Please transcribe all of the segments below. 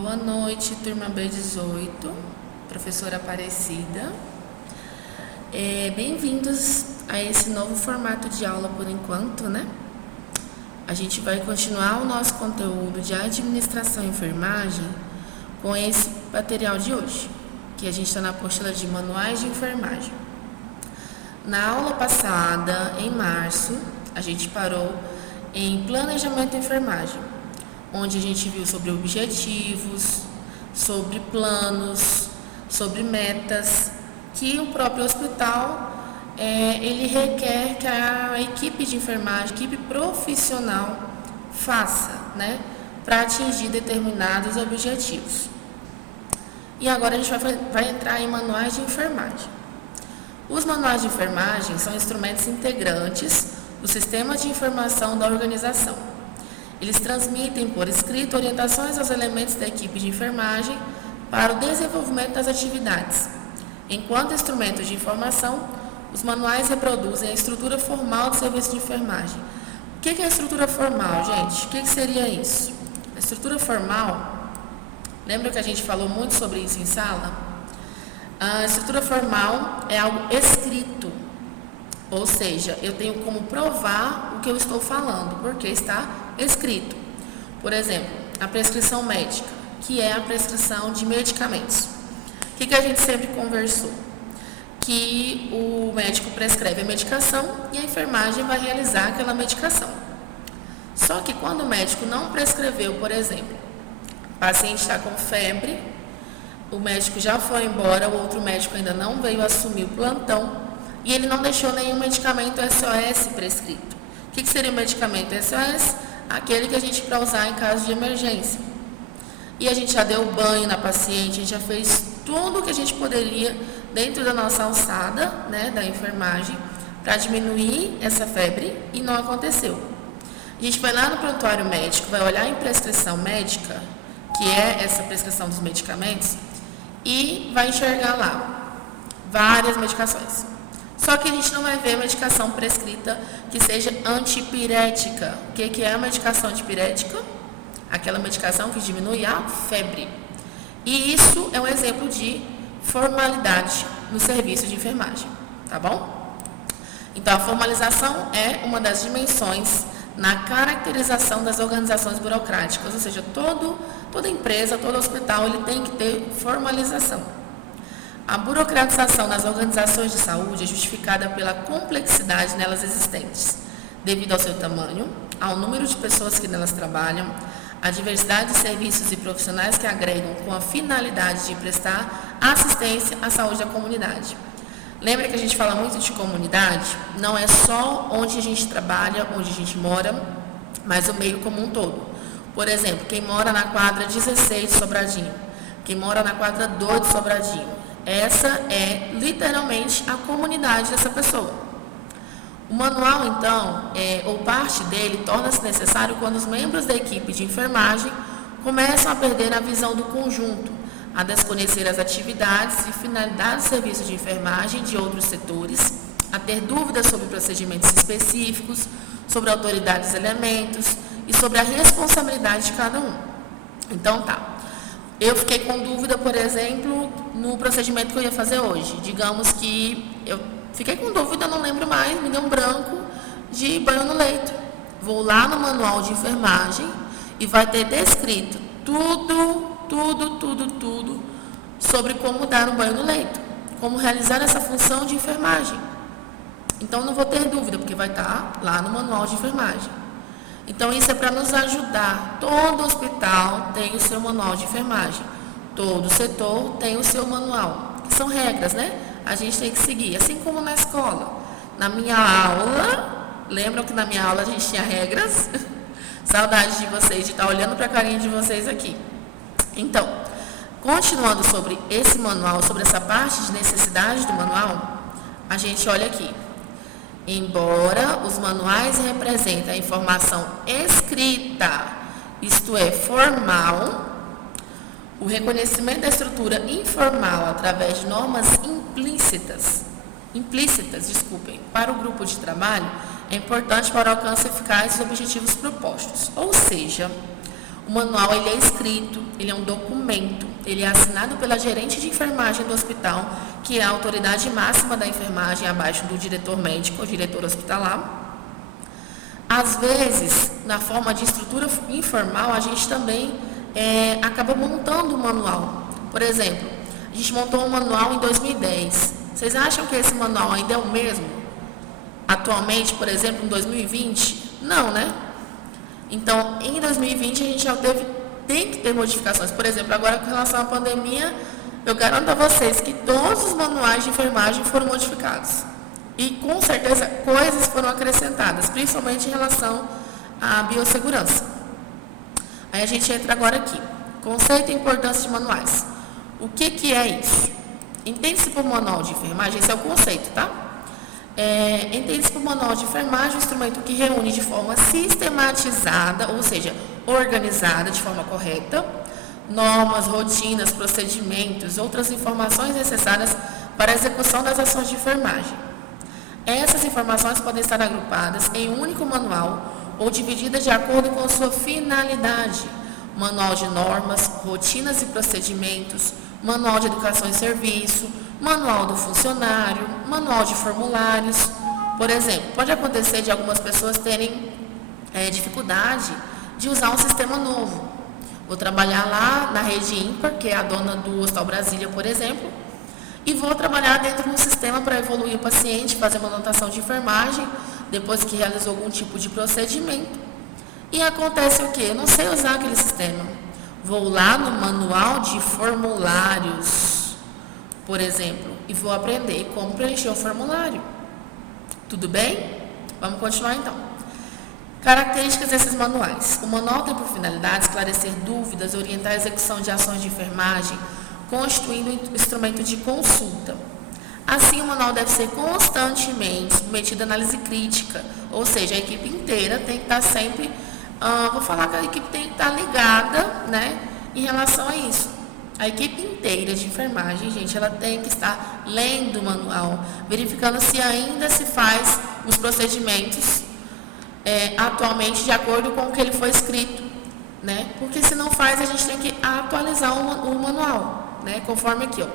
Boa noite, turma B18, professora Aparecida. Bem-vindos a esse novo formato de aula por enquanto, né? A gente vai continuar o nosso conteúdo de administração e enfermagem com esse material de hoje, que a gente está na apostila de manuais de enfermagem. Na aula passada, em março, a gente parou em planejamento de enfermagem, onde a gente viu sobre objetivos, sobre planos, sobre metas, que o próprio hospital ele requer que a equipe de enfermagem, a equipe profissional, faça, né, para atingir determinados objetivos. E agora a gente vai entrar em manuais de enfermagem. Os manuais de enfermagem são instrumentos integrantes do sistema de informação da organização. Eles transmitem por escrito orientações aos elementos da equipe de enfermagem para o desenvolvimento das atividades. Enquanto instrumentos de informação, os manuais reproduzem a estrutura formal do serviço de enfermagem. O que é a estrutura formal, gente? O que seria isso? A estrutura formal, lembra que a gente falou muito sobre isso em sala? A estrutura formal é algo escrito, ou seja, eu tenho como provar o que eu estou falando, porque está escrito. Por exemplo, a prescrição médica, que é a prescrição de medicamentos. O que a gente sempre conversou? Que o médico prescreve a medicação e a enfermagem vai realizar aquela medicação. Só que quando o médico não prescreveu, por exemplo, o paciente está com febre, o médico já foi embora, o outro médico ainda não veio assumir o plantão e ele não deixou nenhum medicamento SOS prescrito. O que seria o medicamento SOS? Aquele que a gente para usar em caso de emergência. E a gente já deu banho na paciente, a gente já fez tudo o que a gente poderia dentro da nossa alçada, né, da enfermagem, para diminuir essa febre e não aconteceu. A gente vai lá no prontuário médico, vai olhar em prescrição médica, que é essa prescrição dos medicamentos, e vai enxergar lá várias medicações. Só que a gente não vai ver medicação prescrita que seja antipirética. O que é a medicação antipirética? Aquela medicação que diminui a febre. E isso é um exemplo de formalidade no serviço de enfermagem, tá bom? Então, a formalização é uma das dimensões na caracterização das organizações burocráticas, ou seja, toda empresa, todo hospital, ele tem que ter formalização. A burocratização das organizações de saúde é justificada pela complexidade nelas existentes, devido ao seu tamanho, ao número de pessoas que nelas trabalham, à diversidade de serviços e profissionais que agregam com a finalidade de prestar assistência à saúde da comunidade. Lembra que a gente fala muito de comunidade? Não é só onde a gente trabalha, onde a gente mora, mas o meio como um todo. Por exemplo, quem mora na quadra 16 de Sobradinho, quem mora na quadra 2 de Sobradinho, essa é literalmente a comunidade dessa pessoa. O manual, então, ou parte dele, torna-se necessário quando os membros da equipe de enfermagem começam a perder a visão do conjunto, a desconhecer as atividades e finalidades do serviço de enfermagem de outros setores, a ter dúvidas sobre procedimentos específicos, sobre a autoridade dos elementos e sobre a responsabilidade de cada um. Então, eu fiquei com dúvida, por exemplo, no procedimento que eu ia fazer hoje. Digamos que eu fiquei com dúvida, não lembro mais, me deu um branco de banho no leito. Vou lá no manual de enfermagem e vai ter descrito tudo sobre como dar um banho no leito, como realizar essa função de enfermagem. Então, não vou ter dúvida, porque vai estar lá no manual de enfermagem. Então, isso é para nos ajudar. Todo hospital tem o seu manual de enfermagem. Todo setor tem o seu manual, que são regras, né? A gente tem que seguir, assim como na escola. Na minha aula, lembram que na minha aula a gente tinha regras? Saudade de vocês, de estar olhando para a carinha de vocês aqui. Então, continuando sobre esse manual, sobre essa parte de necessidade do manual, a gente olha aqui. Embora os manuais representem a informação escrita, isto é, formal, o reconhecimento da estrutura informal através de normas implícitas, para o grupo de trabalho é importante para o alcance eficaz dos objetivos propostos. Ou seja, O manual ele é escrito, ele é um documento, ele é assinado pela gerente de enfermagem do hospital, que é a autoridade máxima da enfermagem, abaixo do diretor médico ou diretor hospitalar. Às vezes, na forma de estrutura informal, a gente também acaba montando um manual. Por exemplo, a gente montou um manual em 2010. Vocês acham que esse manual ainda é o mesmo? Atualmente, por exemplo, em 2020? Não, né? Então, em 2020, a gente já tem que ter modificações. Por exemplo, agora com relação à pandemia, eu garanto a vocês que todos os manuais de enfermagem foram modificados. E, com certeza, coisas foram acrescentadas, principalmente em relação à biossegurança. Aí a gente entra agora aqui. Conceito e importância de manuais. O que é isso? Entende-se por manual de enfermagem, esse é o conceito, tá? Entende-se por manual de enfermagem um instrumento que reúne de forma sistematizada, ou seja, organizada de forma correta, normas, rotinas, procedimentos, outras informações necessárias para a execução das ações de enfermagem. Essas informações podem estar agrupadas em um único manual ou divididas de acordo com sua finalidade. Manual de normas, rotinas e procedimentos, manual de educação e serviço, manual do funcionário, manual de formulários. Por exemplo, pode acontecer de algumas pessoas terem dificuldade de usar um sistema novo. Vou trabalhar lá na rede ímpar, que é a dona do Hospital Brasília, por exemplo, e vou trabalhar dentro de um sistema para evoluir o paciente, fazer uma anotação de enfermagem, depois que realizou algum tipo de procedimento. E acontece o quê? Eu não sei usar aquele sistema. Vou lá no manual de formulários, por exemplo, e vou aprender como preencher o formulário. Tudo bem? Vamos continuar então. Características desses manuais. O manual tem por finalidade esclarecer dúvidas, orientar a execução de ações de enfermagem, constituindo um instrumento de consulta. Assim, o manual deve ser constantemente submetido à análise crítica, ou seja, a equipe inteira tem que estar sempre, vou falar que a equipe tem que estar ligada, né, em relação a isso. A equipe inteira de enfermagem, gente, ela tem que estar lendo o manual, verificando se ainda se faz os procedimentos atualmente de acordo com o que ele foi escrito, né? Porque se não faz, a gente tem que atualizar o manual, né? Conforme aqui, ó.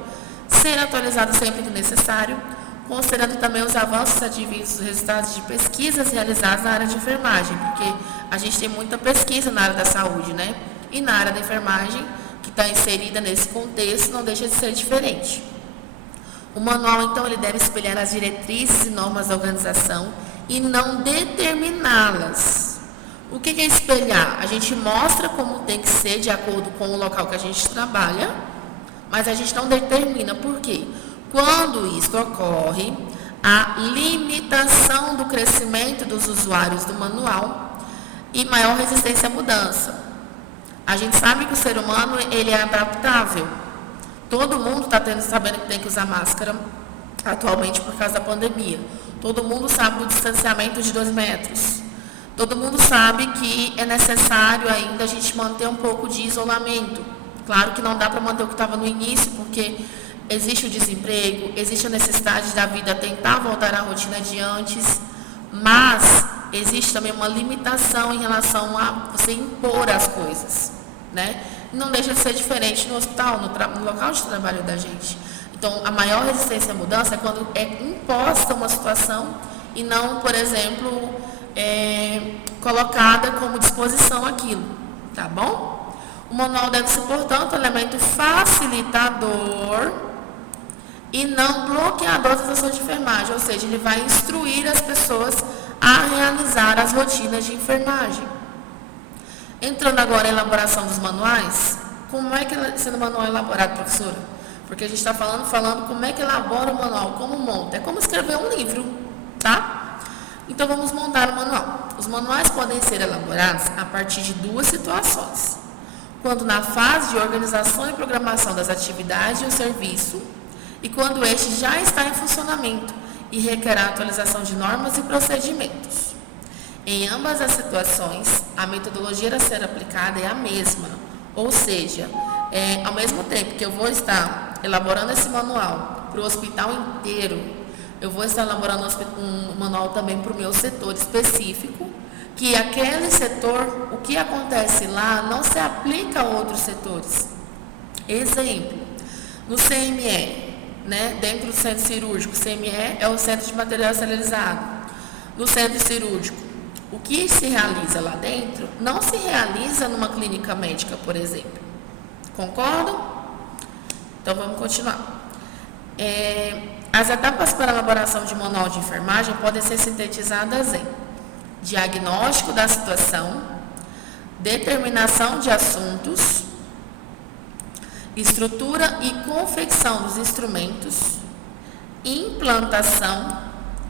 Ser atualizado sempre que necessário, considerando também os avanços advindos dos resultados de pesquisas realizadas na área de enfermagem, porque a gente tem muita pesquisa na área da saúde, né? E na área da enfermagem, que está inserida nesse contexto, não deixa de ser diferente. O manual, então, ele deve espelhar as diretrizes e normas da organização e não determiná-las. O que é espelhar? A gente mostra como tem que ser de acordo com o local que a gente trabalha, mas a gente não determina. Por quê? Quando isso ocorre, a limitação do crescimento dos usuários do manual e maior resistência à mudança. A gente sabe que o ser humano ele é adaptável. Todo mundo está sabendo que tem que usar máscara atualmente por causa da pandemia. Todo mundo sabe do distanciamento de 2 metros. Todo mundo sabe que é necessário ainda a gente manter um pouco de isolamento. Claro que não dá para manter o que estava no início, porque existe o desemprego, existe a necessidade da vida tentar voltar à rotina de antes, mas existe também uma limitação em relação a você impor as coisas, né? Não deixa de ser diferente no hospital, no local de trabalho da gente. Então, a maior resistência à mudança é quando é imposta uma situação e não, por exemplo, colocada como disposição aquilo, tá bom? O manual deve ser, portanto, um elemento facilitador e não bloqueador das ações de enfermagem, ou seja, ele vai instruir as pessoas a realizar as rotinas de enfermagem. Entrando agora em elaboração dos manuais, como é que esse manual é elaborado, professora? Porque a gente está falando como é que elabora o manual, como monta. É como escrever um livro, tá? Então, vamos montar o manual. Os manuais podem ser elaborados a partir de 2 situações. Quando na fase de organização e programação das atividades e o serviço, e quando este já está em funcionamento e requer a atualização de normas e procedimentos. Em ambas as situações, a metodologia a ser aplicada é a mesma, ou seja, ao mesmo tempo que eu vou estar elaborando esse manual para o hospital inteiro, eu vou estar elaborando um manual também para o meu setor específico, que aquele setor, o que acontece lá, não se aplica a outros setores. Exemplo, no CME, né, dentro do centro cirúrgico, CME é o centro de material esterilizado. No centro cirúrgico, o que se realiza lá dentro não se realiza numa clínica médica, por exemplo. Concordam? Então vamos continuar. As etapas para a elaboração de manual de enfermagem podem ser sintetizadas em diagnóstico da situação, determinação de assuntos, estrutura e confecção dos instrumentos, implantação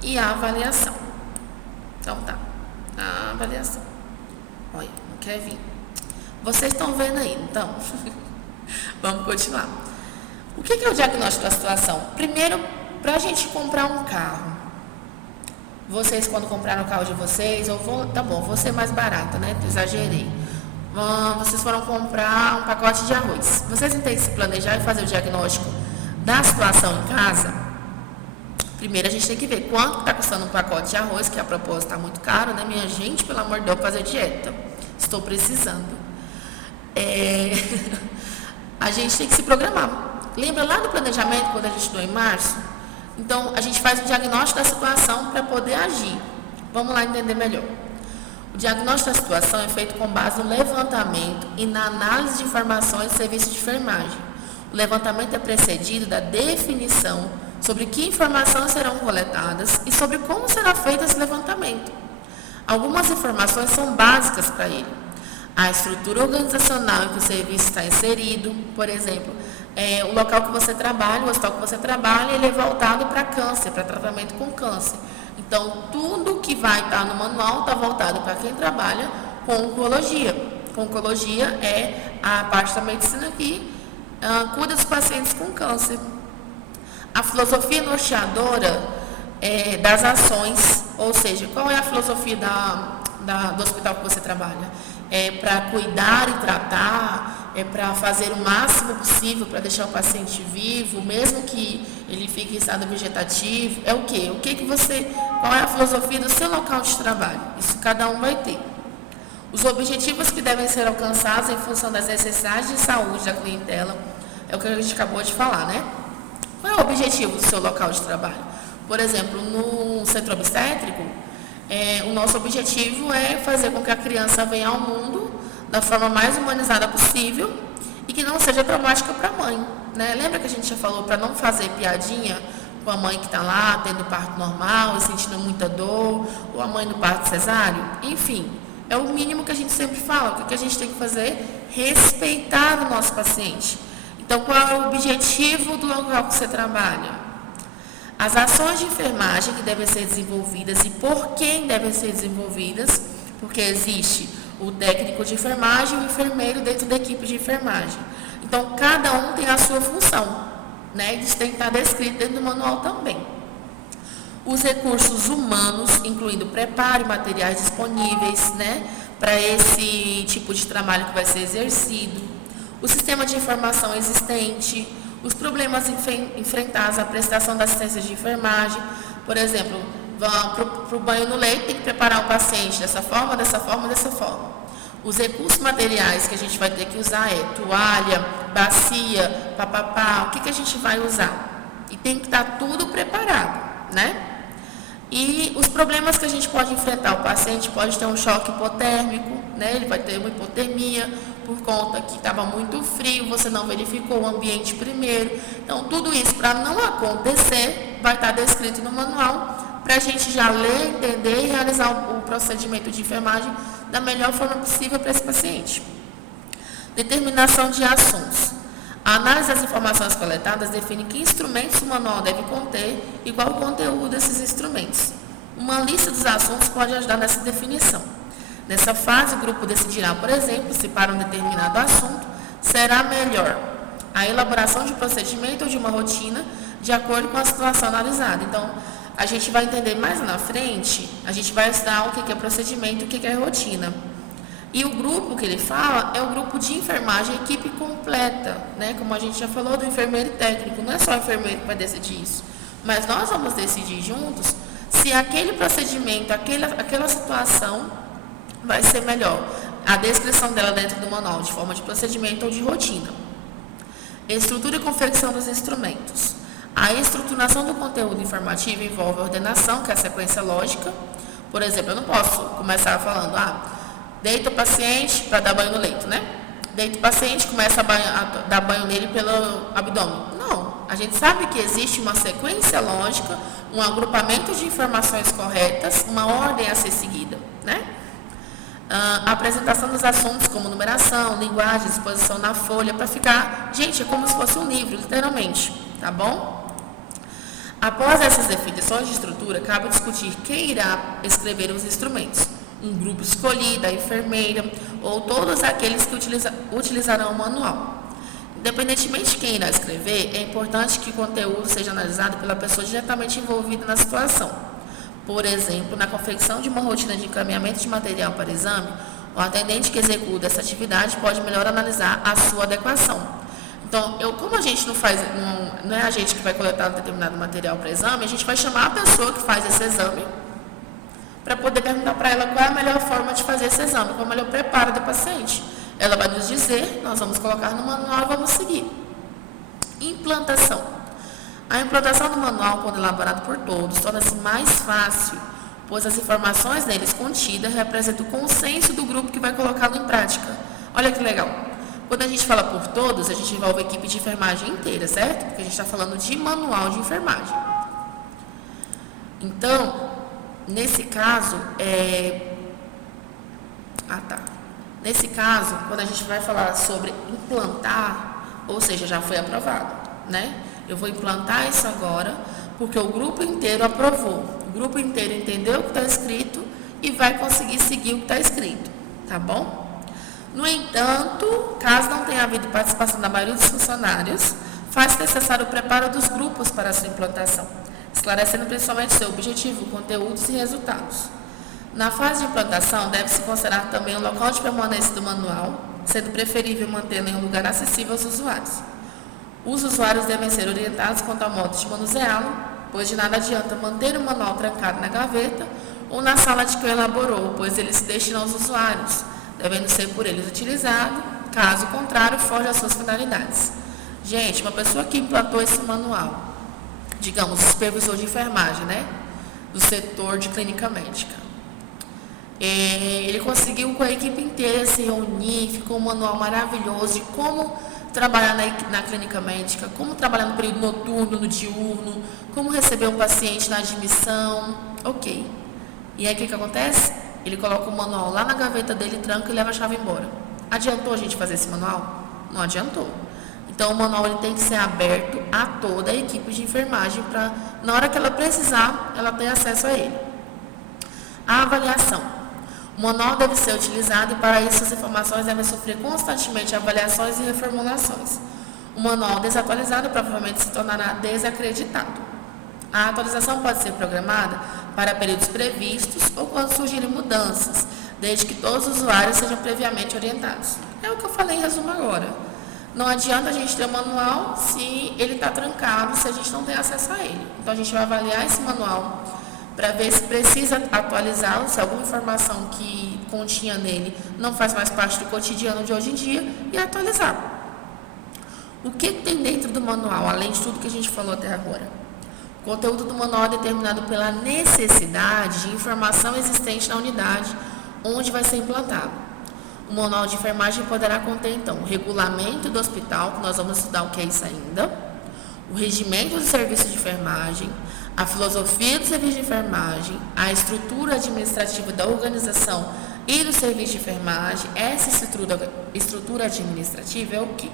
e avaliação. Então tá, a avaliação. Olha, não quer vir. Vocês estão vendo aí, então? Vamos continuar. O que é o diagnóstico da situação? Primeiro, para a gente comprar um carro, vocês quando compraram o carro de vocês, vou ser mais barata, né? Exagerei. Vocês foram comprar um pacote de arroz. Vocês não têm que se planejar e fazer o diagnóstico da situação em casa? Primeiro a gente tem que ver quanto está custando um pacote de arroz, que a propósito está muito caro, né? Minha gente, pelo amor de Deus, fazer dieta. Estou precisando. A gente tem que se programar. Lembra lá do planejamento, quando a gente estudou em março? Então, a gente faz o diagnóstico da situação para poder agir. Vamos lá entender melhor. O diagnóstico da situação é feito com base no levantamento e na análise de informações de serviço de enfermagem. O levantamento é precedido da definição sobre que informações serão coletadas e sobre como será feito esse levantamento. Algumas informações são básicas para ele. A estrutura organizacional em que o serviço está inserido, por exemplo, o local que você trabalha, o hospital que você trabalha, ele é voltado para câncer, para tratamento com câncer. Então, tudo que vai estar no manual está voltado para quem trabalha com oncologia. Oncologia é a parte da medicina que cuida dos pacientes com câncer. A filosofia norteadora das ações, ou seja, qual é a filosofia do hospital que você trabalha? É para cuidar e tratar, é para fazer o máximo possível para deixar o paciente vivo, mesmo que ele fique em estado vegetativo. É o quê? Qual é a filosofia do seu local de trabalho? Isso cada um vai ter. Os objetivos que devem ser alcançados em função das necessidades de saúde da clientela, é o que a gente acabou de falar, né? Qual é o objetivo do seu local de trabalho? Por exemplo, no centro obstétrico, o nosso objetivo é fazer com que a criança venha ao mundo da forma mais humanizada possível e que não seja traumática para a mãe, né? Lembra que a gente já falou para não fazer piadinha com a mãe que está lá tendo parto normal e sentindo muita dor, ou a mãe no parto cesáreo? Enfim, é o mínimo que a gente sempre fala. O que a gente tem que fazer? Respeitar o nosso paciente. Então, qual é o objetivo do local que você trabalha? As ações de enfermagem que devem ser desenvolvidas e por quem devem ser desenvolvidas, porque existe o técnico de enfermagem e o enfermeiro dentro da equipe de enfermagem. Então, cada um tem a sua função, né? Isso tem que estar descrito dentro do manual também. Os recursos humanos, incluindo preparo e materiais disponíveis, né, para esse tipo de trabalho que vai ser exercido. O sistema de informação existente, os problemas enfrentados à prestação da assistência de enfermagem. Por exemplo, para o banho no leito, tem que preparar o paciente dessa forma, dessa forma, dessa forma. Os recursos materiais que a gente vai ter que usar é toalha, bacia, papapá, o que a gente vai usar? E tem que estar tudo preparado, né? E os problemas que a gente pode enfrentar, o paciente pode ter um choque hipotérmico, né? Ele vai ter uma hipotermia por conta que estava muito frio, você não verificou o ambiente primeiro. Então, tudo isso, para não acontecer, vai estar descrito no manual, para a gente já ler, entender e realizar o procedimento de enfermagem da melhor forma possível para esse paciente. Determinação de assuntos. A análise das informações coletadas define que instrumentos o manual deve conter e qual o conteúdo desses instrumentos. Uma lista dos assuntos pode ajudar nessa definição. Nessa fase, o grupo decidirá, por exemplo, se para um determinado assunto será melhor a elaboração de um procedimento ou de uma rotina de acordo com a situação analisada. Então, a gente vai entender mais na frente, a gente vai estudar o que é procedimento e o que é rotina. E o grupo que ele fala é o grupo de enfermagem, equipe completa, né? Como a gente já falou do enfermeiro e técnico, não é só o enfermeiro que vai decidir isso, mas nós vamos decidir juntos se aquele procedimento, aquela situação vai ser melhor a descrição dela dentro do manual, de forma de procedimento ou de rotina. Estrutura e confecção dos instrumentos. A estruturação do conteúdo informativo envolve a ordenação, que é a sequência lógica. Por exemplo, eu não posso começar falando, deita o paciente para dar banho no leito, né? Deita o paciente, começa a dar banho nele pelo abdômen. Não, a gente sabe que existe uma sequência lógica, um agrupamento de informações corretas, uma ordem a ser seguida, né? A apresentação dos assuntos como numeração, linguagem, exposição na folha, para ficar, gente, é como se fosse um livro, literalmente, tá bom? Após essas definições de estrutura, cabe discutir quem irá escrever os instrumentos. Um grupo escolhido, a enfermeira ou todos aqueles que utilizarão o manual. Independentemente de quem irá escrever, é importante que o conteúdo seja analisado pela pessoa diretamente envolvida na situação. Por exemplo, na confecção de uma rotina de encaminhamento de material para exame, o atendente que executa essa atividade pode melhor analisar a sua adequação. Então, como a gente não é a gente que vai coletar um determinado material para exame, a gente vai chamar a pessoa que faz esse exame para poder perguntar para ela qual é a melhor forma de fazer esse exame, qual é o melhor preparo do paciente. Ela vai nos dizer, nós vamos colocar no manual e vamos seguir. Implantação. A implantação do manual, quando elaborado por todos, torna-se mais fácil, pois as informações neles contidas representam o consenso do grupo que vai colocá-lo em prática. Olha que legal. Quando a gente fala por todos, a gente envolve a equipe de enfermagem inteira, certo? Porque a gente está falando de manual de enfermagem. Então, nesse caso, Nesse caso, quando a gente vai falar sobre implantar, ou seja, já foi aprovado, né? Eu vou implantar isso agora, porque o grupo inteiro aprovou. O grupo inteiro entendeu o que está escrito e vai conseguir seguir o que está escrito, tá bom? No entanto, caso não tenha havido participação da maioria dos funcionários, faz necessário o preparo dos grupos para a sua implantação, esclarecendo principalmente seu objetivo, conteúdos e resultados. Na fase de implantação, deve-se considerar também o local de permanência do manual, sendo preferível mantê-lo em um lugar acessível aos usuários. Os usuários devem ser orientados quanto ao modo de manuseá-lo, pois de nada adianta manter o manual trancado na gaveta ou na sala de quem elaborou, pois ele se destina aos usuários, devendo ser por eles utilizado, caso contrário, foge às suas finalidades. Gente, uma pessoa que implantou esse manual, digamos, o supervisor de enfermagem, né, do setor de clínica médica, ele conseguiu com a equipe inteira se reunir, ficou um manual maravilhoso de como trabalhar na clínica médica, como trabalhar no período noturno, no diurno, como receber um paciente na admissão, ok. E aí o que acontece? Ele coloca o manual lá na gaveta dele, tranca e leva a chave embora. Adiantou a gente fazer esse manual? Não adiantou. Então o manual ele tem que ser aberto a toda a equipe de enfermagem para, na hora que ela precisar, ela ter acesso a ele. A avaliação. O manual deve ser utilizado e para isso as informações devem sofrer constantemente avaliações e reformulações. O manual desatualizado provavelmente se tornará desacreditado. A atualização pode ser programada para períodos previstos ou quando surgirem mudanças, desde que todos os usuários sejam previamente orientados. É o que eu falei em resumo agora. Não adianta a gente ter um manual se ele está trancado, se a gente não tem acesso a ele. Então a gente vai avaliar esse manual para ver se precisa atualizá-lo, se alguma informação que continha nele não faz mais parte do cotidiano de hoje em dia, e atualizar. O que tem dentro do manual, além de tudo que a gente falou até agora? O conteúdo do manual é determinado pela necessidade de informação existente na unidade onde vai ser implantado. O manual de enfermagem poderá conter, então, o regulamento do hospital, que nós vamos estudar o que é isso ainda, o regimento do serviço de enfermagem, a filosofia do serviço de enfermagem, a estrutura administrativa da organização e do serviço de enfermagem. Essa estrutura administrativa é o quê?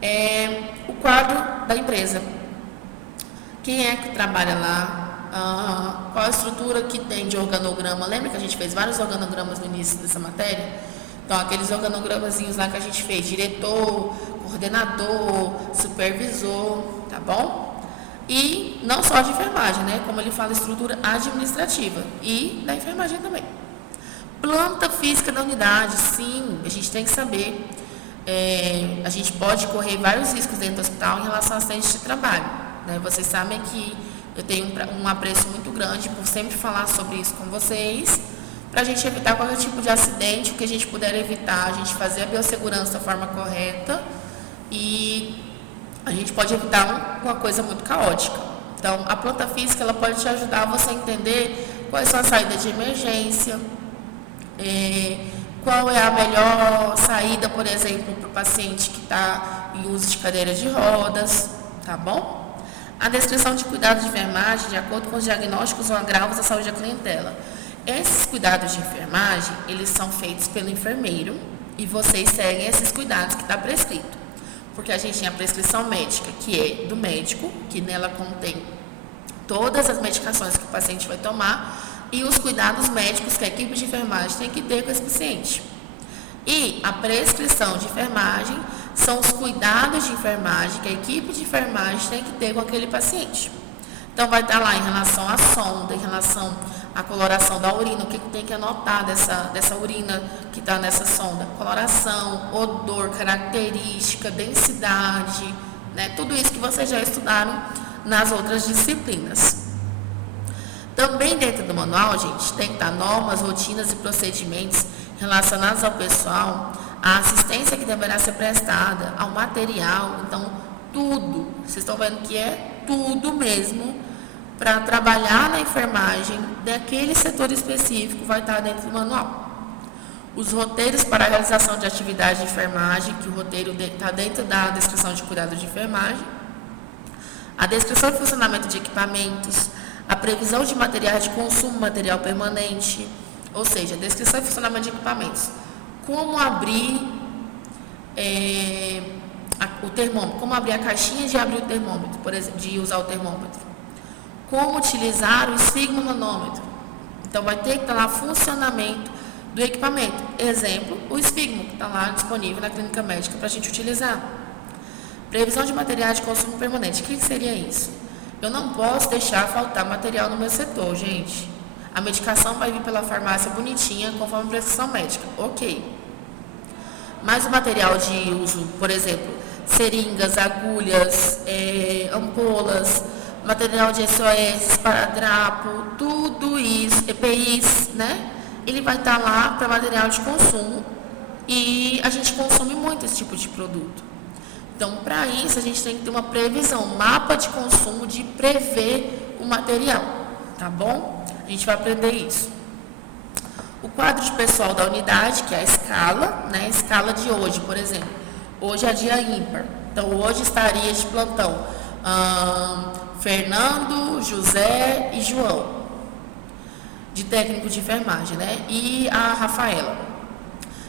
É o quadro da empresa. Quem é que trabalha lá? Qual a estrutura que tem de organograma? Lembra que a gente fez vários organogramas no início dessa matéria? Então, aqueles organogramazinhos lá que a gente fez, diretor, coordenador, supervisor, tá bom? E não só de enfermagem, né? Como ele fala, estrutura administrativa e da enfermagem também. Planta física da unidade, sim, a gente tem que saber. A gente pode correr vários riscos dentro do hospital em relação a acidentes de trabalho, né? Vocês sabem que eu tenho um apreço muito grande por sempre falar sobre isso com vocês, para a gente evitar qualquer tipo de acidente, o que a gente puder evitar, a gente fazer a biossegurança da forma correta e a gente pode evitar uma coisa muito caótica. Então, a planta física ela pode te ajudar a você entender quais são as saídas de emergência, qual é a melhor saída, por exemplo, para o paciente que está em uso de cadeira de rodas, tá bom? A descrição de cuidados de enfermagem de acordo com os diagnósticos ou agravos da saúde da clientela. Esses cuidados de enfermagem, eles são feitos pelo enfermeiro e vocês seguem esses cuidados que está prescrito. Porque a gente tem a prescrição médica, que é do médico, que nela contém todas as medicações que o paciente vai tomar e os cuidados médicos que a equipe de enfermagem tem que ter com esse paciente. E a prescrição de enfermagem são os cuidados de enfermagem que a equipe de enfermagem tem que ter com aquele paciente. Então, vai estar lá em relação à sonda, em relação à coloração da urina, o que tem que anotar dessa urina que está nessa sonda. Coloração, odor, característica, densidade, né? Tudo isso que vocês já estudaram nas outras disciplinas. Também dentro do manual, gente, tem que estar normas, rotinas e procedimentos relacionados ao pessoal, à assistência que deverá ser prestada, ao material. Então, tudo, vocês estão vendo que é tudo mesmo para trabalhar na enfermagem daquele setor específico vai estar dentro do manual. Os roteiros para a realização de atividade de enfermagem, que o roteiro está dentro da descrição de cuidado de enfermagem, a descrição de funcionamento de equipamentos, a previsão de materiais de consumo, material permanente, ou seja, descrição e funcionamento de equipamentos. Como abrir o termômetro, como abrir a caixinha de abrir o termômetro, por exemplo, de usar o termômetro. Como utilizar o esfigmomanômetro. Então, vai ter que estar lá funcionamento do equipamento. Exemplo, o esfigmo, que está lá disponível na clínica médica para a gente utilizar. Previsão de materiais de consumo permanente. O que seria isso? Eu não posso deixar faltar material no meu setor, gente. A medicação vai vir pela farmácia bonitinha, conforme a prescrição médica. Ok. Mas o material de uso, por exemplo, seringas, agulhas, ampolas, material de SOS, esparadrapo, tudo isso, EPIs, né? Ele vai estar lá para material de consumo e a gente consome muito esse tipo de produto. Então, para isso, a gente tem que ter uma previsão, um mapa de consumo de prever o material, tá bom? A gente vai aprender isso. O quadro de pessoal da unidade, que é a escala, né? A escala de hoje, por exemplo. Hoje é dia ímpar. Então, hoje estaria de plantão Fernando, José e João, de técnico de enfermagem, né? E a Rafaela.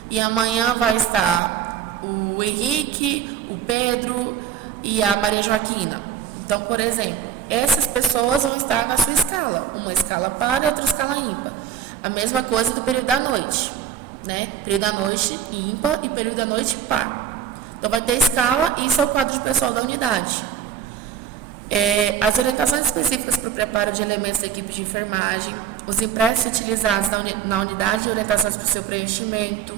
E amanhã vai estar o Henrique, o Pedro e a Maria Joaquina. Então, por exemplo, essas pessoas vão estar na sua escala. Uma escala par e outra escala ímpar. A mesma coisa do período da noite, né? Período da noite ímpar e período da noite par. Então, vai ter escala e isso é o quadro de pessoal da unidade. As orientações específicas para o preparo de elementos da equipe de enfermagem, os impressos utilizados na unidade e orientações para o seu preenchimento.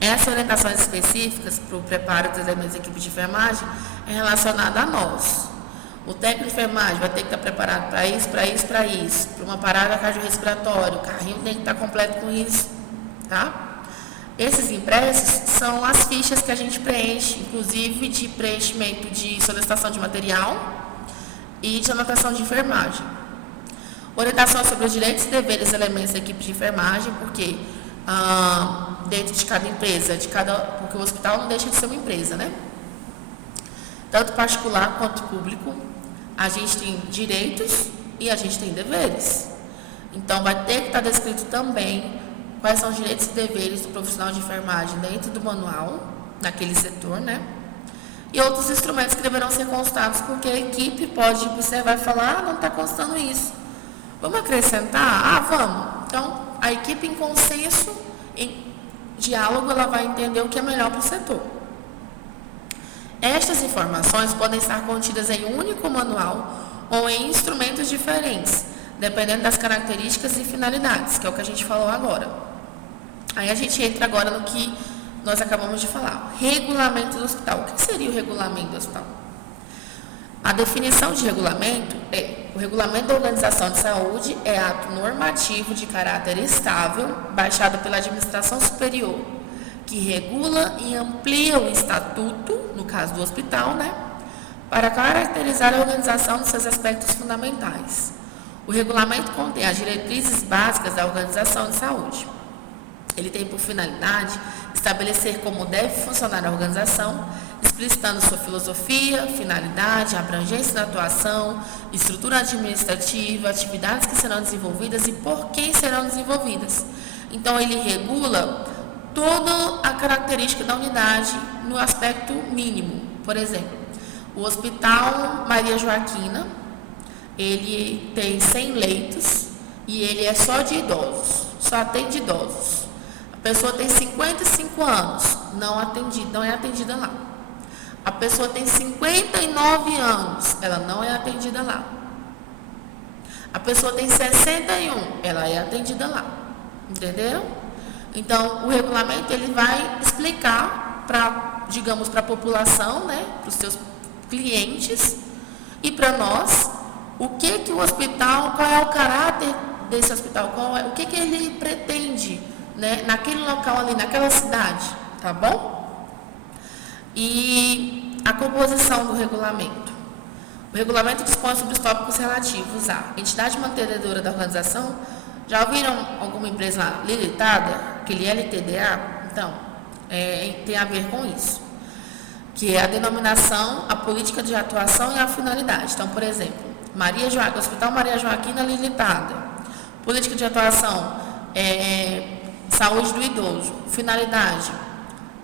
Essas orientações específicas para o preparo dos elementos da equipe de enfermagem é relacionada a nós. O técnico de enfermagem vai ter que estar preparado para isso, para isso, para isso. Para uma parada cardiorrespiratória, o carrinho tem que estar completo com isso, tá? Esses impressos são as fichas que a gente preenche, inclusive de preenchimento de solicitação de material e de anotação de enfermagem. Orientação sobre os direitos e deveres dos elementos da equipe de enfermagem, porque dentro de cada empresa, porque o hospital não deixa de ser uma empresa, né? Tanto particular quanto público, a gente tem direitos e a gente tem deveres. Então, vai ter que estar descrito também quais são os direitos e deveres do profissional de enfermagem dentro do manual, naquele setor, né? E outros instrumentos que deverão ser constados, porque a equipe pode observar e falar, não está constando isso. Vamos acrescentar? Vamos. Então, a equipe em consenso, em diálogo, ela vai entender o que é melhor para o setor. Estas informações podem estar contidas em um único manual ou em instrumentos diferentes, dependendo das características e finalidades, que é o que a gente falou agora. Aí a gente entra agora no que nós acabamos de falar. Regulamento do hospital. O que seria o regulamento do hospital? A definição de regulamento o regulamento da organização de saúde é ato normativo de caráter estável, baixado pela administração superior, que regula e amplia o estatuto, no caso do hospital, né, para caracterizar a organização dos seus aspectos fundamentais. O regulamento contém as diretrizes básicas da organização de saúde. Ele tem por finalidade estabelecer como deve funcionar a organização, explicitando sua filosofia, finalidade, abrangência da atuação, estrutura administrativa, atividades que serão desenvolvidas e por quem serão desenvolvidas. Então, ele regula toda a característica da unidade no aspecto mínimo. Por exemplo, o Hospital Maria Joaquina, ele tem 100 leitos e ele é só de idosos, só atende idosos. A pessoa tem 55 anos, não é atendida lá. A pessoa tem 59 anos, ela não é atendida lá. A pessoa tem 61, ela é atendida lá. Entenderam? Então, o regulamento ele vai explicar para a população, né, para os seus clientes e para nós, o que o hospital, qual é o caráter desse hospital, o que ele pretende, né, naquele local ali, naquela cidade, tá bom? E a composição do regulamento. O regulamento dispõe sobre os tópicos relativos à entidade mantenedora da organização. Já ouviram alguma empresa lá, limitada, aquele LTDA? Então, tem a ver com isso, que é a denominação, a política de atuação e a finalidade. Então, por exemplo, Hospital Maria Joaquina Limitada, política de atuação, saúde do idoso, finalidade,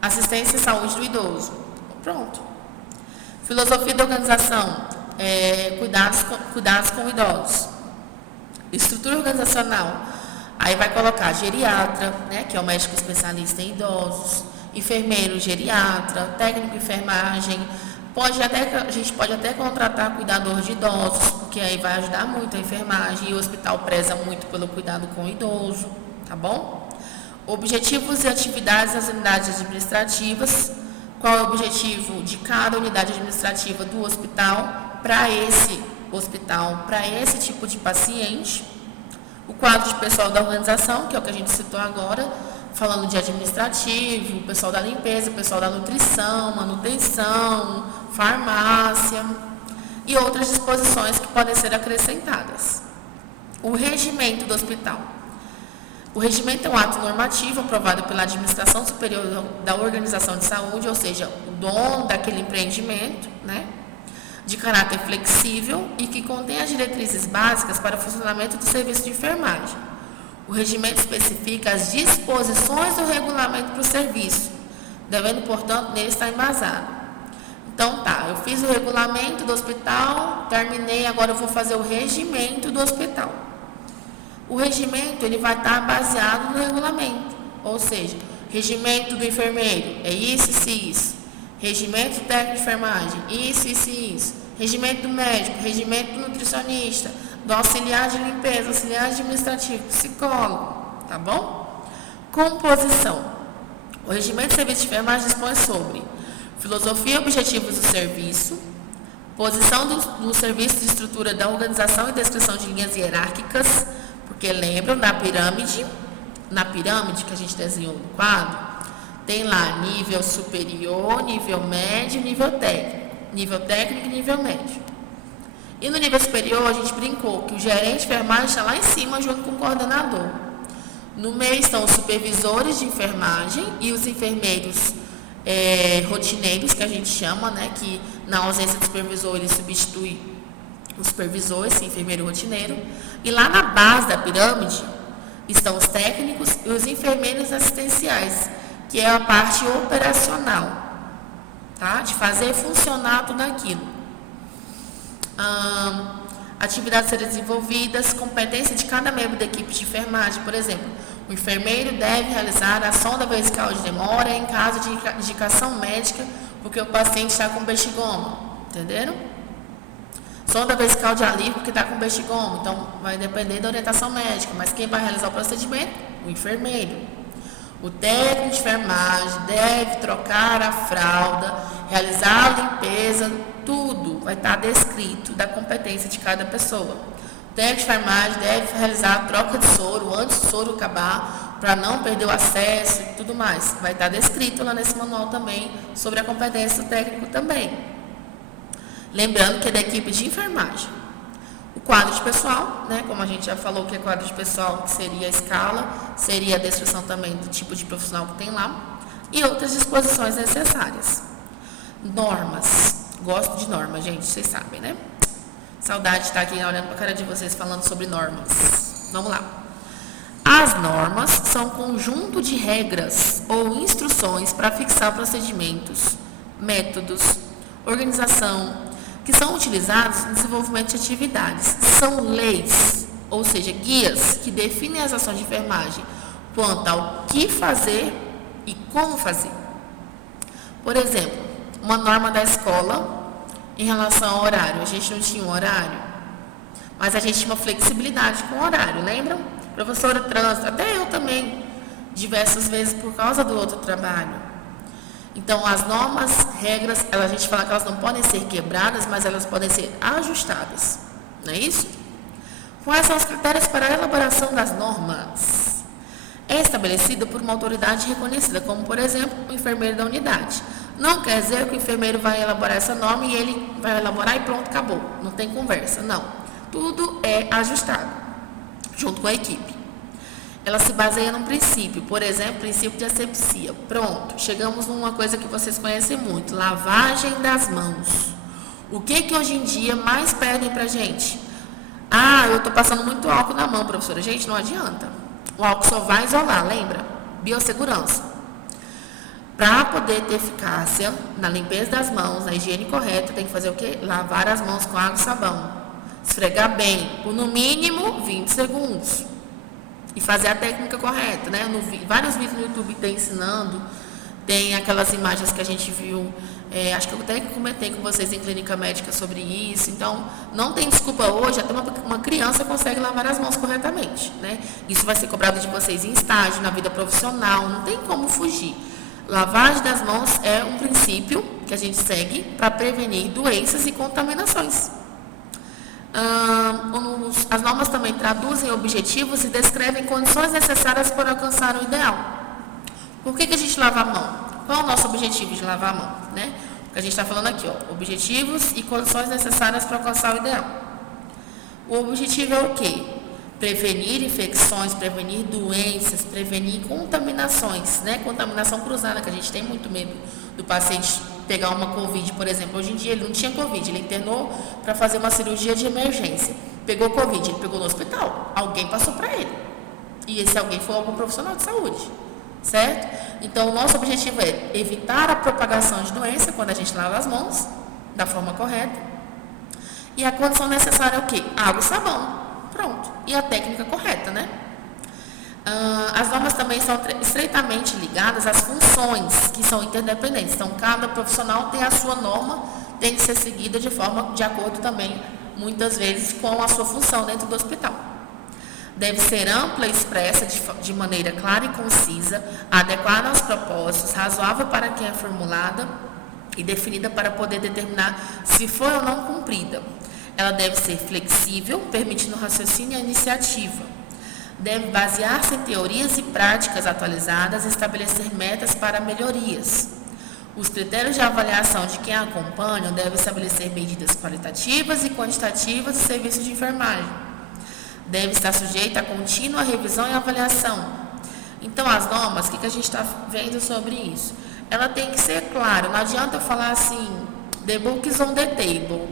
assistência e saúde do idoso. Pronto. Filosofia da organização, cuidados com idosos. Estrutura organizacional, aí vai colocar geriatra, né, que é o médico especialista em idosos, enfermeiro geriatra, técnico de enfermagem, a gente pode até contratar cuidador de idosos, porque aí vai ajudar muito a enfermagem, e o hospital preza muito pelo cuidado com o idoso, tá bom? Objetivos e atividades das unidades administrativas, qual é o objetivo de cada unidade administrativa do hospital para esse tipo de paciente. O quadro de pessoal da organização, que é o que a gente citou agora, falando de administrativo, pessoal da limpeza, pessoal da nutrição, manutenção, farmácia e outras disposições que podem ser acrescentadas. O regimento do hospital. O regimento é um ato normativo aprovado pela administração superior da organização de saúde, ou seja, o dono daquele empreendimento, né, de caráter flexível e que contém as diretrizes básicas para o funcionamento do serviço de enfermagem. O regimento especifica as disposições do regulamento para o serviço, devendo, portanto, nele estar embasado. Então, eu fiz o regulamento do hospital, terminei, agora eu vou fazer o regimento do hospital. O regimento ele vai estar baseado no regulamento, ou seja, regimento do enfermeiro é isso. Regimento do técnico de enfermagem, isso. Regimento do médico, regimento do nutricionista, do auxiliar de limpeza, auxiliar administrativo, psicólogo, tá bom? Composição. O regimento de serviço de enfermagem dispõe sobre filosofia e objetivos do serviço, posição do serviço de estrutura da organização e descrição de linhas hierárquicas, porque lembram na pirâmide que a gente desenhou no quadro, tem lá nível superior, nível médio, nível técnico e nível médio. E no nível superior a gente brincou que o gerente de enfermagem está lá em cima junto com o coordenador. No meio estão os supervisores de enfermagem e os enfermeiros rotineiros, que a gente chama, né, que na ausência do supervisor ele substitui o supervisor, esse enfermeiro rotineiro. E lá na base da pirâmide estão os técnicos e os enfermeiros assistenciais, que é a parte operacional, tá? De fazer funcionar tudo aquilo. Atividades a serem desenvolvidas, competência de cada membro da equipe de enfermagem. Por exemplo, o enfermeiro deve realizar a sonda vesical de demora em caso de indicação médica, porque o paciente está com bexigoma, entenderam? Sonda vesical de alívio porque está com bexigoma, então vai depender da orientação médica, mas quem vai realizar o procedimento? O enfermeiro. O técnico de enfermagem deve trocar a fralda, realizar a limpeza, tudo vai estar descrito da competência de cada pessoa. O técnico de enfermagem deve realizar a troca de soro antes do soro acabar, para não perder o acesso e tudo mais. Vai estar descrito lá nesse manual também sobre a competência do técnico também. Lembrando que é da equipe de enfermagem. O quadro de pessoal, né, como a gente já falou que é quadro de pessoal, que seria a escala, seria a descrição também do tipo de profissional que tem lá, e outras disposições necessárias. Normas. Gosto de normas, gente, vocês sabem, né? Saudade de estar aqui olhando para a cara de vocês falando sobre normas. Vamos lá. As normas são um conjunto de regras ou instruções para fixar procedimentos, métodos, organização, que são utilizados no desenvolvimento de atividades. São leis, ou seja, guias que definem as ações de enfermagem quanto ao que fazer e como fazer. Por exemplo, uma norma da escola em relação ao horário. A gente não tinha um horário, mas a gente tinha uma flexibilidade com o horário, lembram? Professora trânsito, até eu também, diversas vezes por causa do outro trabalho. Então, as normas, regras, a gente fala que elas não podem ser quebradas, mas elas podem ser ajustadas, não é isso? Quais são os critérios para a elaboração das normas? É estabelecida por uma autoridade reconhecida, como, por exemplo, o enfermeiro da unidade. Não quer dizer que o enfermeiro vai elaborar essa norma e ele vai elaborar e pronto, acabou. Não tem conversa, não. Tudo é ajustado, junto com a equipe. Ela se baseia num princípio, por exemplo, princípio de asepsia. Pronto, chegamos numa coisa que vocês conhecem muito, lavagem das mãos. O que hoje em dia mais pedem pra gente? Ah, eu tô passando muito álcool na mão, professora. Gente, não adianta. O álcool só vai isolar, lembra? Biossegurança. Para poder ter eficácia na limpeza das mãos, na higiene correta, tem que fazer o quê? Lavar as mãos com água e sabão. Esfregar bem, por no mínimo 20 segundos. E fazer a técnica correta, né? Vários vídeos no YouTube tem ensinando, tem aquelas imagens que a gente viu, acho que eu até comentei com vocês em clínica médica sobre isso. Então, não tem desculpa hoje, até uma criança consegue lavar as mãos corretamente, né? Isso vai ser cobrado de vocês em estágio, na vida profissional, não tem como fugir. Lavagem das mãos é um princípio que a gente segue para prevenir doenças e contaminações. As normas também traduzem objetivos e descrevem condições necessárias para alcançar o ideal. Por que a gente lava a mão? Qual é o nosso objetivo de lavar a mão? Né? Porque a gente está falando aqui, ó, objetivos e condições necessárias para alcançar o ideal. O objetivo é o quê? Prevenir infecções, prevenir doenças, prevenir contaminações, né? Contaminação cruzada, que a gente tem muito medo do paciente pegar uma Covid, por exemplo. Hoje em dia ele não tinha Covid, ele internou para fazer uma cirurgia de emergência. Pegou Covid, ele pegou no hospital. Alguém passou para ele. E esse alguém foi algum profissional de saúde, certo? Então, o nosso objetivo é evitar a propagação de doença quando a gente lava as mãos, da forma correta. E a condição necessária é o quê? Água e sabão. Pronto. E a técnica correta, né? As normas também são estreitamente ligadas às funções, que são interdependentes. Então, cada profissional tem a sua norma, tem que ser seguida de acordo também, muitas vezes, com a sua função dentro do hospital. Deve ser ampla e expressa de maneira clara e concisa, adequada aos propósitos, razoável para quem é formulada e definida para poder determinar se foi ou não cumprida. Ela deve ser flexível, permitindo raciocínio e iniciativa. Deve basear-se em teorias e práticas atualizadas e estabelecer metas para melhorias. Os critérios de avaliação de quem a acompanha devem estabelecer medidas qualitativas e quantitativas do serviço de enfermagem. Deve estar sujeita a contínua revisão e avaliação. Então, as normas, o que a gente está vendo sobre isso? Ela tem que ser clara, não adianta eu falar assim, the book is on the table.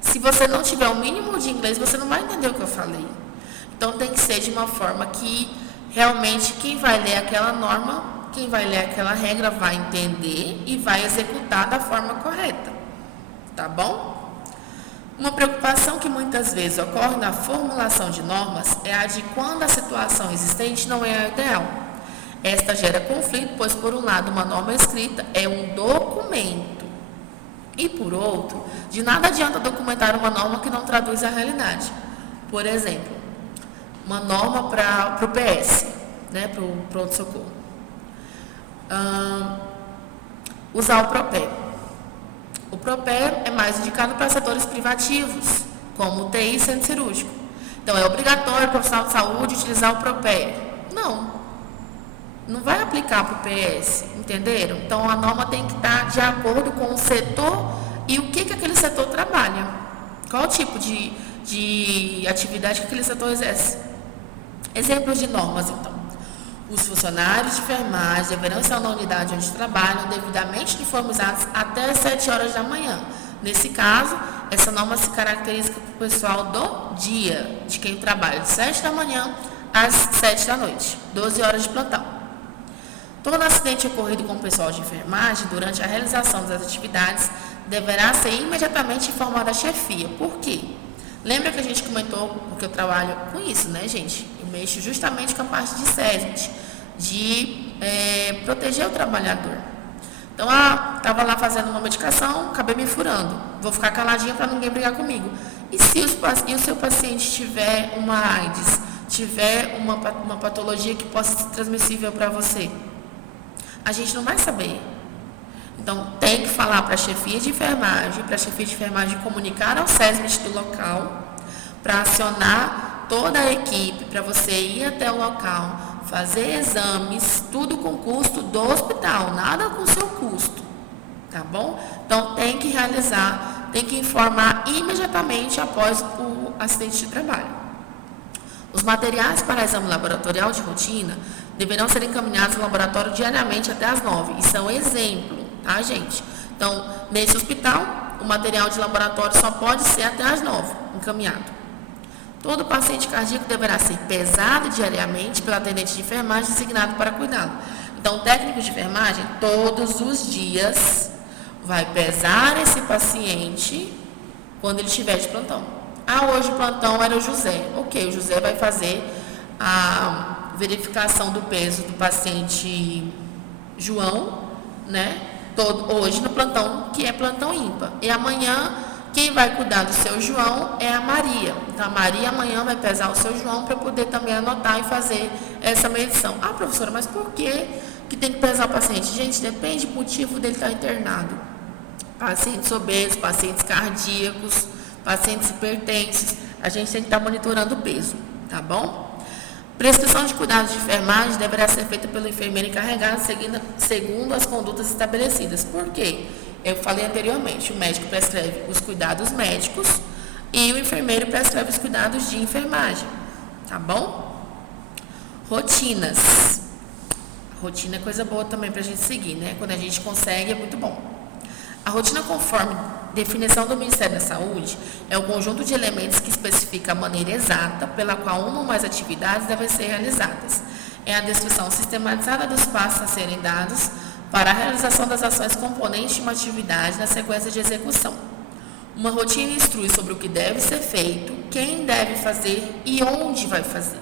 Se você não tiver o mínimo de inglês, você não vai entender o que eu falei. Então, tem que ser de uma forma que realmente quem vai ler aquela norma, quem vai ler aquela regra vai entender e vai executar da forma correta. Tá bom? Uma preocupação que muitas vezes ocorre na formulação de normas é a de quando a situação existente não é a ideal. Esta gera conflito, pois, por um lado, uma norma escrita é um documento. E, por outro, de nada adianta documentar uma norma que não traduz a realidade. Por exemplo, uma norma para o PS, né, para o pronto-socorro. usar o PROPER. O PROPER é mais indicado para setores privativos, como UTI e centro cirúrgico. Então, é obrigatório o profissional de saúde utilizar o PROPER? Não vai aplicar para o PS, entenderam? Então, a norma tem que estar de acordo com o setor e o que aquele setor trabalha. Qual o tipo de atividade que aquele setor exerce? Exemplos de normas, então. Os funcionários de enfermagem deverão estar na unidade onde trabalham devidamente uniformizados até as 7 horas da manhã. Nesse caso, essa norma se caracteriza para o pessoal do dia, de quem trabalha de 7 da manhã às 7 da noite, 12 horas de plantão. Todo acidente ocorrido com o pessoal de enfermagem durante a realização das atividades deverá ser imediatamente informado à chefia. Por quê? Lembra que a gente comentou, porque eu trabalho com isso, né, gente? Eu mexo justamente com a parte de SESMIT, de proteger o trabalhador. Então, estava lá fazendo uma medicação, acabei me furando. Vou ficar caladinha para ninguém brigar comigo. E se o seu paciente tiver uma AIDS, tiver uma patologia que possa ser transmissível para você? A gente não vai saber. Então, tem que falar para a chefia de enfermagem comunicar ao SESMIT do local, para acionar toda a equipe, para você ir até o local, fazer exames, tudo com custo do hospital, nada com seu custo, tá bom? Então, tem que realizar, tem que informar imediatamente após o acidente de trabalho. Os materiais para exame laboratorial de rotina deverão ser encaminhados ao laboratório diariamente até às 9. Isso é um exemplo, tá, gente? Então, nesse hospital, o material de laboratório só pode ser até às 9, encaminhado. Todo paciente cardíaco deverá ser pesado diariamente pelo atendente de enfermagem designado para cuidá-lo. Então, o técnico de enfermagem, todos os dias, vai pesar esse paciente quando ele estiver de plantão. Hoje o plantão era o José. Ok, o José vai fazer a verificação do peso do paciente João, né? Hoje no plantão, que é plantão ímpar. E amanhã, quem vai cuidar do seu João é a Maria. Então, a Maria amanhã vai pesar o seu João para poder também anotar e fazer essa medição. Professora, mas por que tem que pesar o paciente? Gente, depende do motivo dele estar internado. Pacientes obesos, pacientes cardíacos, pacientes hipertensos, a gente tem que estar monitorando o peso, tá bom? Prescrição de cuidados de enfermagem deverá ser feita pelo enfermeiro encarregado segundo as condutas estabelecidas. Por quê? Eu falei anteriormente, o médico prescreve os cuidados médicos e o enfermeiro prescreve os cuidados de enfermagem, tá bom? Rotinas. Rotina é coisa boa também para a gente seguir, né? Quando a gente consegue, é muito bom. A rotina, conforme definição do Ministério da Saúde, é o conjunto de elementos que especifica a maneira exata pela qual uma ou mais atividades devem ser realizadas. É a descrição sistematizada dos passos a serem dados para a realização das ações componentes de uma atividade na sequência de execução. Uma rotina instrui sobre o que deve ser feito, quem deve fazer e onde vai fazer.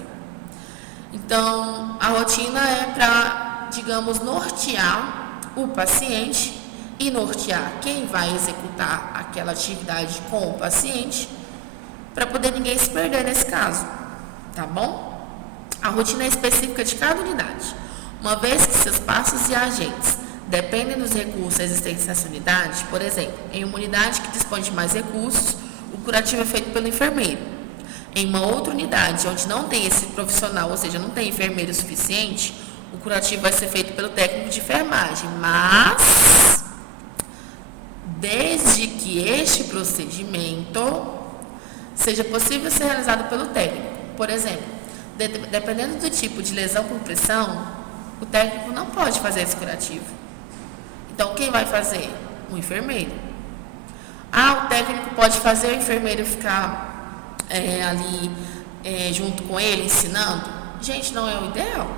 Então, a rotina é para, digamos, nortear o paciente e nortear quem vai executar aquela atividade com o paciente, para poder ninguém se perder nesse caso, tá bom? A rotina é específica de cada unidade, uma vez que seus passos e agentes dependem dos recursos existentes nessa unidade. Por exemplo, em uma unidade que dispõe de mais recursos, o curativo é feito pelo enfermeiro. Em uma outra unidade, onde não tem esse profissional, ou seja, não tem enfermeiro suficiente, o curativo vai ser feito pelo técnico de enfermagem, mas desde que este procedimento seja possível ser realizado pelo técnico. Por exemplo, dependendo do tipo de lesão por pressão, o técnico não pode fazer esse curativo. Então, quem vai fazer? O enfermeiro. O técnico pode fazer o enfermeiro ficar ali junto com ele, ensinando? Gente, não é o ideal.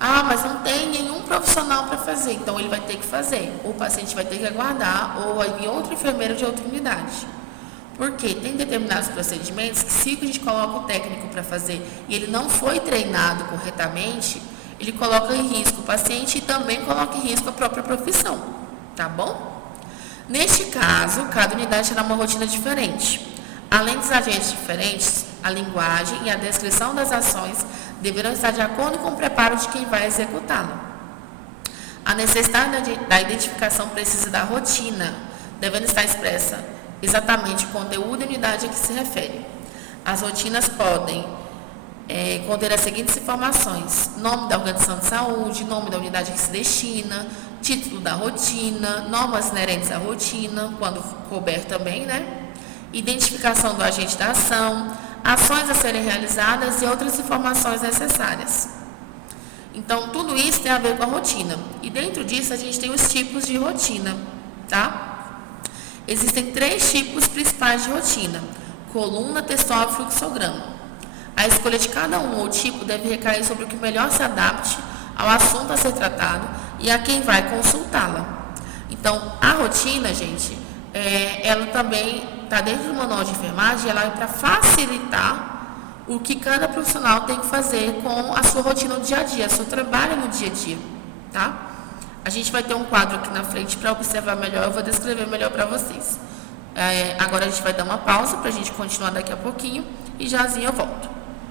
Mas não tem nenhum profissional para fazer, então ele vai ter que fazer. O paciente vai ter que aguardar, ou vai vir outro enfermeiro de outra unidade. Porque tem determinados procedimentos que, se a gente coloca o técnico para fazer e ele não foi treinado corretamente, ele coloca em risco o paciente e também coloca em risco a própria profissão, tá bom? Neste caso, cada unidade terá uma rotina diferente. Além dos agentes diferentes, a linguagem e a descrição das ações deverão estar de acordo com o preparo de quem vai executá-la. A necessidade da identificação precisa da rotina, devendo estar expressa exatamente o conteúdo e unidade a que se refere. As rotinas podem conter as seguintes informações: nome da organização de saúde, nome da unidade a que se destina, título da rotina, normas inerentes à rotina, quando couber também, né? Identificação do agente da ação, ações a serem realizadas e outras informações necessárias. Então, tudo isso tem a ver com a rotina. E dentro disso, a gente tem os tipos de rotina, tá? Existem 3 tipos principais de rotina: coluna, textual e fluxograma. A escolha de cada um ou tipo deve recair sobre o que melhor se adapte ao assunto a ser tratado e a quem vai consultá-la. Então, a rotina, gente, ela também está dentro do manual de enfermagem, ela é para facilitar o que cada profissional tem que fazer com a sua rotina no dia a dia, seu trabalho no dia a dia, tá? A gente vai ter um quadro aqui na frente para observar melhor, eu vou descrever melhor para vocês. Agora a gente vai dar uma pausa para a gente continuar daqui a pouquinho e jazinho eu volto.